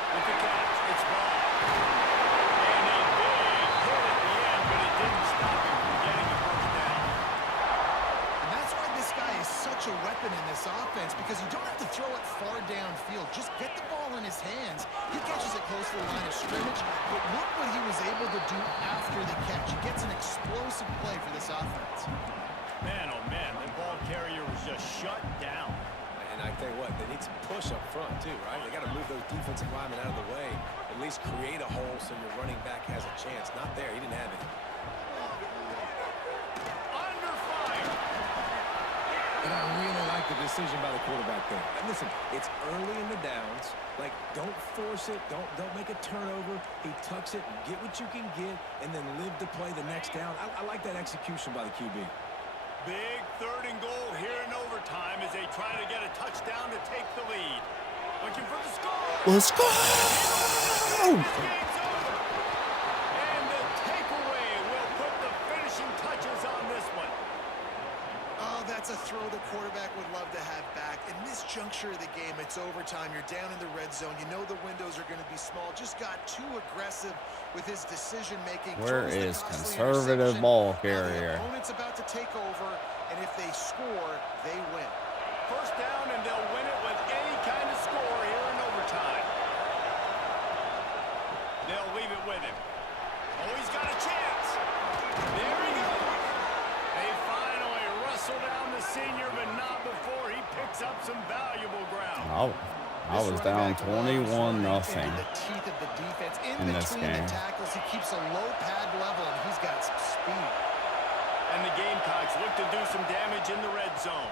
With the catch, it's Ball. And a big hit at the end, but it didn't stop him from getting the 1st down. And that's why this guy is such a weapon in this offense, because you don't have to throw it far downfield. Just get the ball in his hands. He catches it close to the line of scrimmage, but look what he was able to do after the catch. He gets an explosive play for this offense. Man, oh man, the ball carrier was just shut down. And I tell you what, they need some push up front too, right? They got to move those defensive linemen out of the way. At least create a hole so your running back has a chance. Not there. He didn't have it. Under fire. And I really like the decision by the quarterback there. And listen, it's early in the downs. Like, don't force it. Don't make a turnover. He tucks it, get what you can get, and then live to play the next down. I like that execution by the QB. Big 3rd and goal here in overtime as they try to get a touchdown to take the lead. Looking for the score. Let's go. This game's over. And the takeaway will put the finishing touches on this one. Oh, that's a throw the quarterback would love to have back. In this juncture of the game, it's overtime. You're down in the red zone. You know the windows are going to be small. Just got too aggressive with his decision-making. Where is conservative ball carrier? The opponent's about to take over, and if they score, they win. First down, and they'll win it with any kind of score here in overtime. They'll leave it with him. Oh, he's got a chance. There he goes. They finally wrestle down the senior, but not before he picks up some valuable ground. I was down 21-0 in this game. Tackles, he keeps a low pad level, and he's got some speed. And the Gamecocks look to do some damage in the red zone.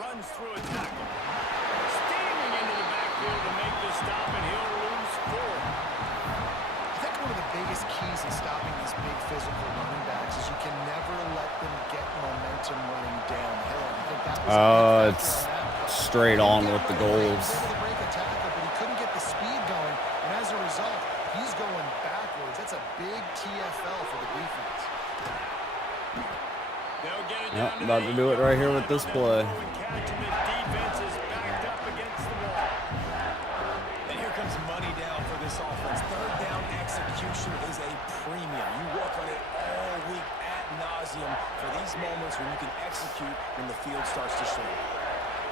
Runs through a tackle. Steaming into the backfield to make the stop, and he'll lose 4. I think one of the biggest keys in stopping these big physical running backs is you can never let them get momentum running downhill. I think that was It's straight on with the goals. He was able to break a tackle, but he couldn't get the speed going, and as a result, he's going backwards. That's a big TFL for the defense. They'll get it Yep, down about to do it right here with this play. Defense is backed up against the wall. And here comes money down for this offense. 3rd down execution is a premium. You work on it all week ad nauseum for these moments when you can execute when the field starts to shrink.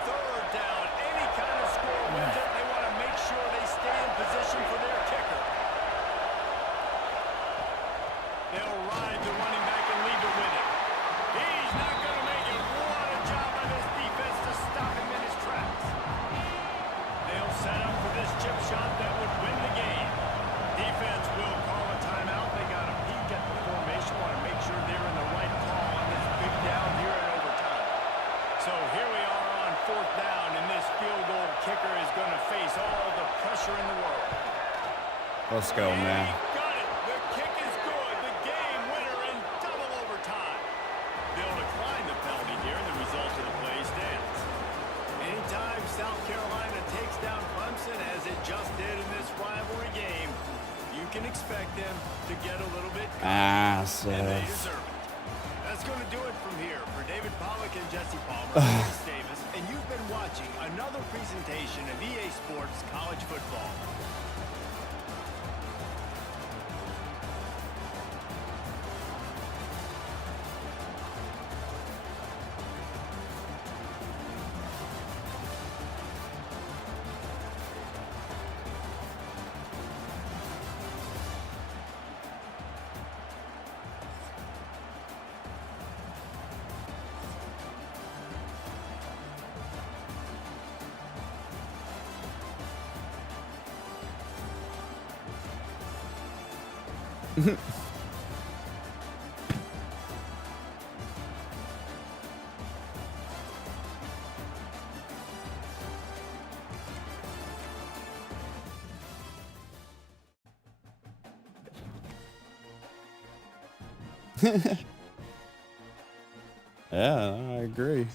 3rd down, any kind of score with it. They want to make sure they stay in position for their kicker. They'll ride the running back and leave it with him. He's not going to make it. What a job by this defense to stop him in his tracks. They'll set up for this chip shot that would win the game. Defense will call a timeout. They got a peek at the formation. Want to make sure they're in the right call on this big down here in overtime. So here we are on 4th down, and this field goal kicker is going to face all the pressure in the world. Let's go, man. He got it. The kick is good. The game winner in double overtime. They'll decline the penalty here, and the result of the play stands. Anytime South Carolina takes down Clemson, as it just did in this rivalry game, you can expect them to get a little bit and they deserve it. That's going to do it from here. For David Pollack and Jesse Palmer, I'm Chris Davis, and you've been watching another presentation of EA Sports College Football. Yeah, I agree.